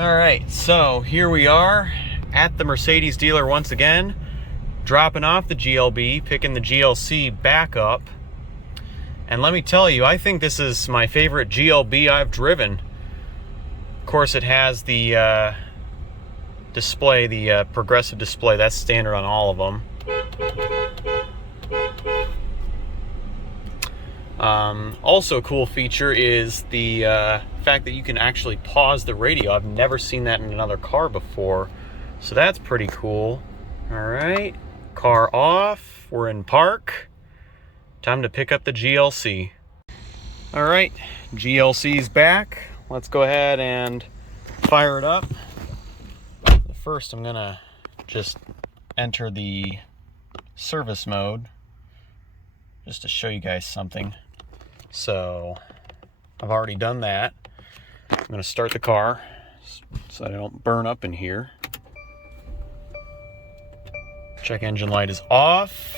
All right, so here we are at the Mercedes dealer once again, dropping off the GLB, picking the GLC back up. And let me tell you, I think this is my favorite GLB I've driven. Of course, it has the display, the progressive display. That's standard on all of them. Also a cool feature is the fact that you can actually pause the radio. I've never seen that in another car before, so that's pretty cool. All right, car off, we're in park. Time to pick up the GLC. All right, GLC's back. Let's go ahead and fire it up. First, I'm gonna just enter the service mode just to show you guys something. So I've already done that. I'm going to start the car so I don't burn up in here. Check engine light is off.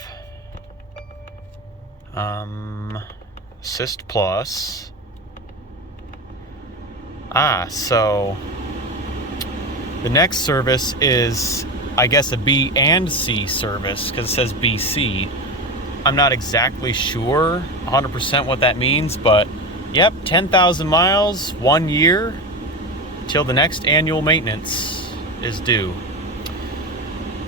Assist plus. So the next service is, I guess, a B and C service because it says BC. I'm not exactly sure 100% what that means, but yep, 10,000 miles, 1 year, till the next annual maintenance is due.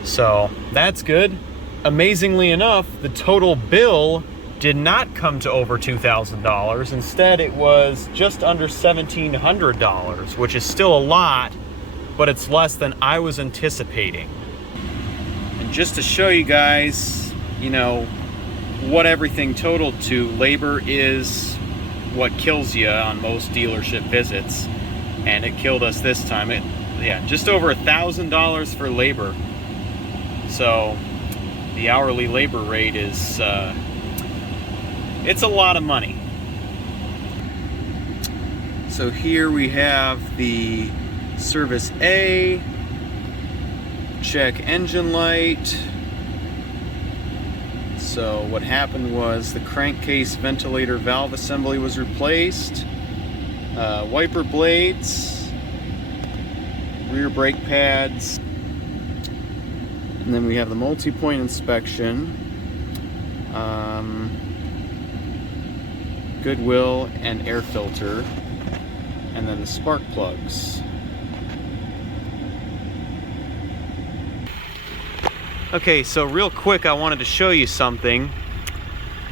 So that's good. Amazingly enough, the total bill did not come to over $2,000. Instead, it was just under $1,700, which is still a lot, but it's less than I was anticipating. And just to show you guys, you know, what everything totaled to, labor is what kills you on most dealership visits, and it killed us this time. Just over $1,000 for labor. So the hourly labor rate is it's a lot of money. So here we have the service A, check engine light. So what happened was the crankcase ventilator valve assembly was replaced, wiper blades, rear brake pads, and then we have the multi-point inspection, goodwill and air filter, and then the spark plugs. Okay, so real quick, I wanted to show you something.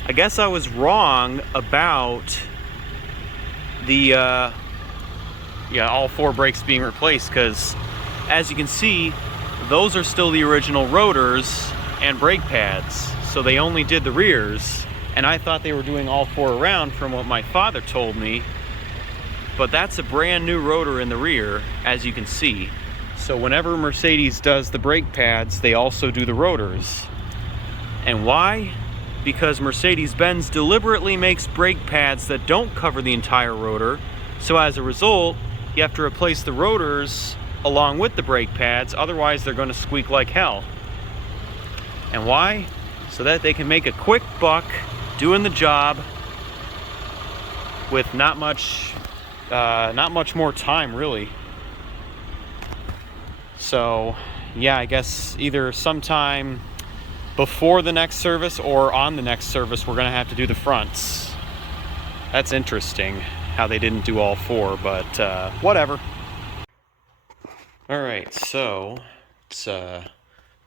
I guess I was wrong about the all four brakes being replaced, because as you can see, those are still the original rotors and brake pads, so they only did the rears, and I thought they were doing all four around from what my father told me, but that's a brand new rotor in the rear, as you can see. So whenever Mercedes does the brake pads, they also do the rotors. And why? Because Mercedes-Benz deliberately makes brake pads that don't cover the entire rotor, so as a result, you have to replace the rotors along with the brake pads, otherwise they're going to squeak like hell. And why? So that they can make a quick buck doing the job with not much more time, really. So yeah, I guess either sometime before the next service or on the next service we're gonna have to do the fronts. That's interesting how they didn't do all four, but whatever. All right, so it's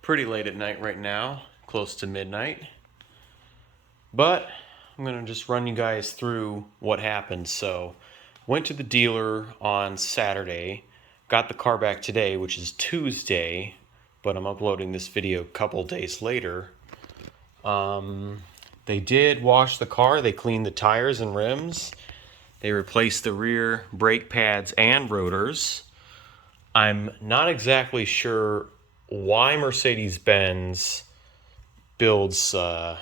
pretty late at night right now, close to midnight, but I'm gonna just run you guys through what happened. So went to the dealer on Saturday, got the car back today, which is Tuesday, but I'm uploading this video a couple days later. They did wash the car. They cleaned the tires and rims. They replaced the rear brake pads and rotors. I'm not exactly sure why Mercedes-Benz builds the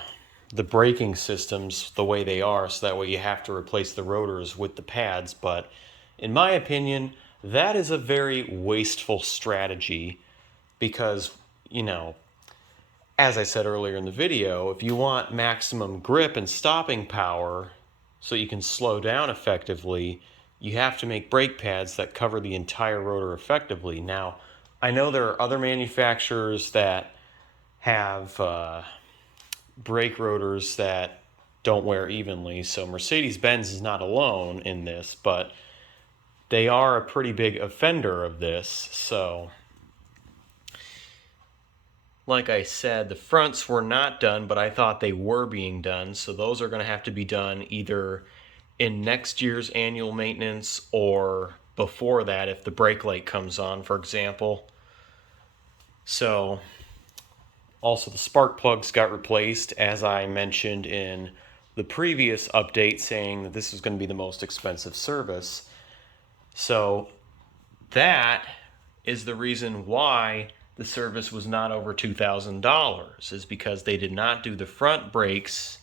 braking systems the way they are, so that way you have to replace the rotors with the pads, but in my opinion, that is a very wasteful strategy because, you know, as I said earlier in the video, if you want maximum grip and stopping power so you can slow down effectively, you have to make brake pads that cover the entire rotor effectively. Now, I know there are other manufacturers that have brake rotors that don't wear evenly, so Mercedes-Benz is not alone in this, but they are a pretty big offender of this. So like I said, the fronts were not done, but I thought they were being done, so those are going to have to be done either in next year's annual maintenance or before that if the brake light comes on, for example. So also the spark plugs got replaced, as I mentioned in the previous update, saying that this was going to be the most expensive service. So that is the reason why the service was not over $2,000, is because they did not do the front brakes,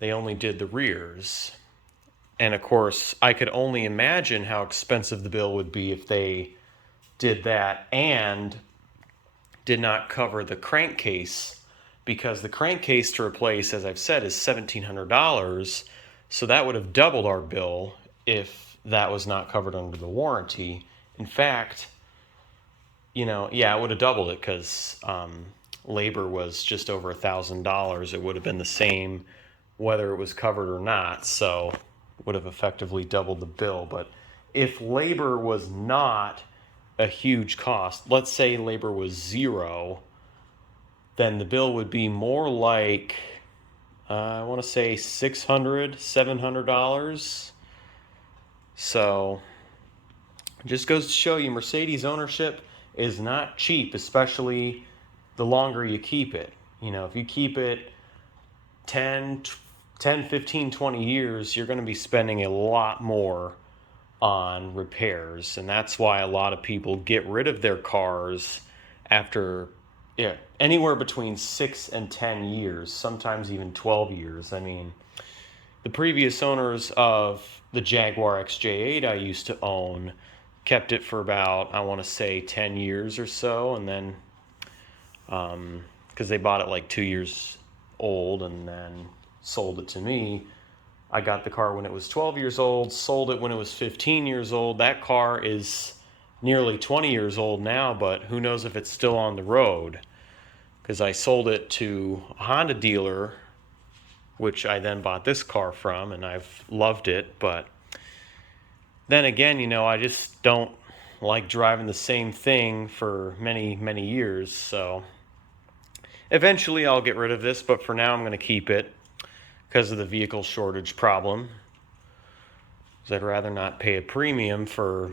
they only did the rears. And of course, I could only imagine how expensive the bill would be if they did that and did not cover the crankcase, because the crankcase to replace, as I've said, is $1,700. So that would have doubled our bill if that was not covered under the warranty. In fact, it would have doubled it, because labor was just over $1,000. It would have been the same whether it was covered or not, so would have effectively doubled the bill. But if labor was not a huge cost, let's say labor was zero, then the bill would be more like, I want to say $600, $700. So it just goes to show you, Mercedes ownership is not cheap, especially the longer you keep it. If you keep it 10, 15, 20 years, you're going to be spending a lot more on repairs. And that's why a lot of people get rid of their cars after anywhere between 6 and 10 years, sometimes even 12 years. I mean, the previous owners of the Jaguar XJ8 I used to own kept it for about, I want to say, 10 years or so, and then because they bought it like 2 years old and then sold it to me. I got the car when it was 12 years old, sold it when it was 15 years old. That car is nearly 20 years old now, but who knows if it's still on the road, because I sold it to a Honda dealer, which I then bought this car from, and I've loved it. But then again, I just don't like driving the same thing for many, many years. So eventually I'll get rid of this, but for now I'm going to keep it because of the vehicle shortage problem. Because I'd rather not pay a premium for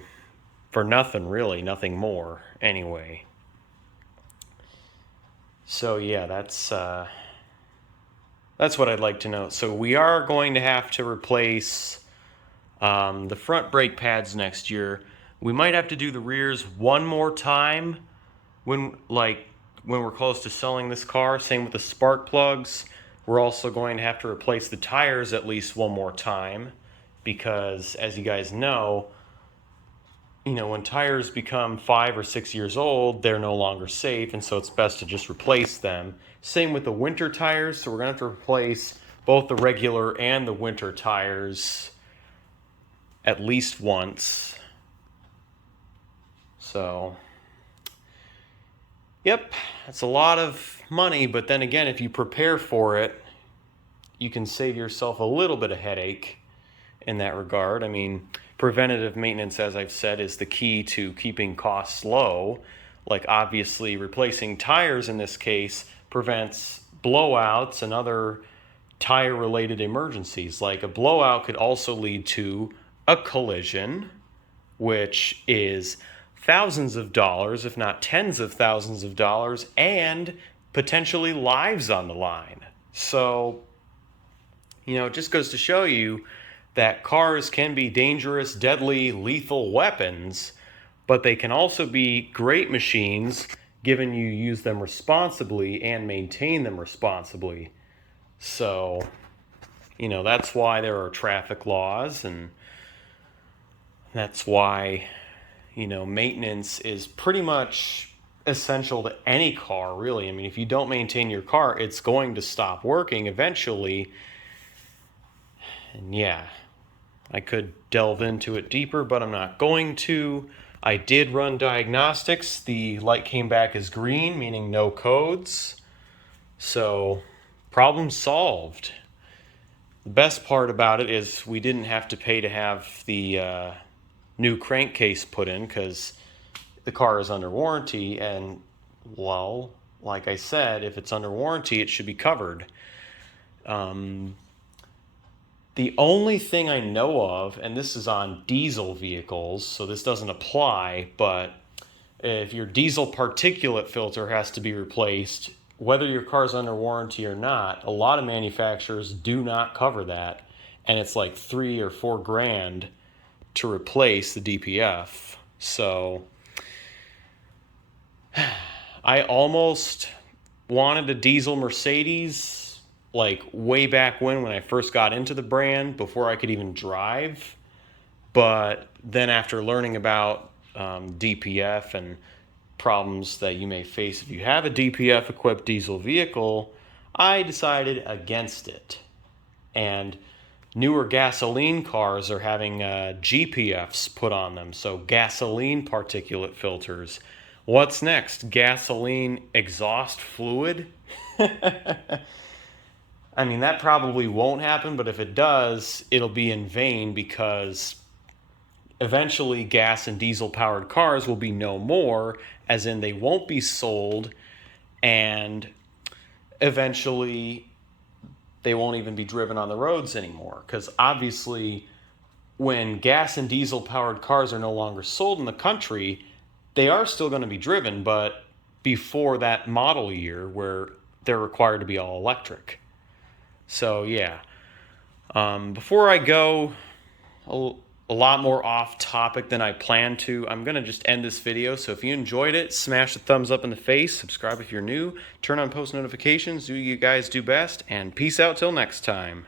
nothing, really, nothing more anyway. So yeah, that's what I'd like to know. So we are going to have to replace the front brake pads next year. We might have to do the rears one more time when we're close to selling this car. Same with the spark plugs. We're also going to have to replace the tires at least one more time, because as you guys know, when tires become 5 or 6 years old, they're no longer safe, and so it's best to just replace them. Same with the winter tires, so we're going to have to replace both the regular and the winter tires at least once. So, yep, that's a lot of money, but then again, if you prepare for it, you can save yourself a little bit of headache in that regard. I mean, preventative maintenance, as I've said, is the key to keeping costs low. Like, obviously, replacing tires in this case prevents blowouts and other tire-related emergencies. Like, a blowout could also lead to a collision, which is thousands of dollars, if not tens of thousands of dollars, and potentially lives on the line. So, it just goes to show you that cars can be dangerous, deadly, lethal weapons, but they can also be great machines given you use them responsibly and maintain them responsibly. So, that's why there are traffic laws, and that's why, maintenance is pretty much essential to any car, really. I mean, if you don't maintain your car, it's going to stop working eventually. And yeah, I could delve into it deeper, but I'm not going to. I did run diagnostics. The light came back as green, meaning no codes. So, problem solved. The best part about it is we didn't have to pay to have the new crankcase put in because the car is under warranty, and well, like I said, if it's under warranty, it should be covered. The only thing I know of, and this is on diesel vehicles, so this doesn't apply, but if your diesel particulate filter has to be replaced, whether your car's under warranty or not, a lot of manufacturers do not cover that, and it's like $3 or $4 grand to replace the DPF. So I almost wanted a diesel Mercedes, like way back when I first got into the brand, before I could even drive. But then after learning about DPF and problems that you may face if you have a DPF equipped diesel vehicle, I decided against it. And newer gasoline cars are having GPFs put on them, so gasoline particulate filters. What's next? Gasoline exhaust fluid? I mean, that probably won't happen, but if it does, it'll be in vain, because eventually gas and diesel powered cars will be no more, as in they won't be sold, and eventually they won't even be driven on the roads anymore. Because obviously, when gas and diesel powered cars are no longer sold in the country, they are still going to be driven, but before that model year where they're required to be all electric. So yeah, before I go a lot more off topic than I planned to, I'm going to just end this video. So if you enjoyed it, smash the thumbs up in the face, subscribe if you're new, turn on post notifications, do you guys do best, and peace out till next time.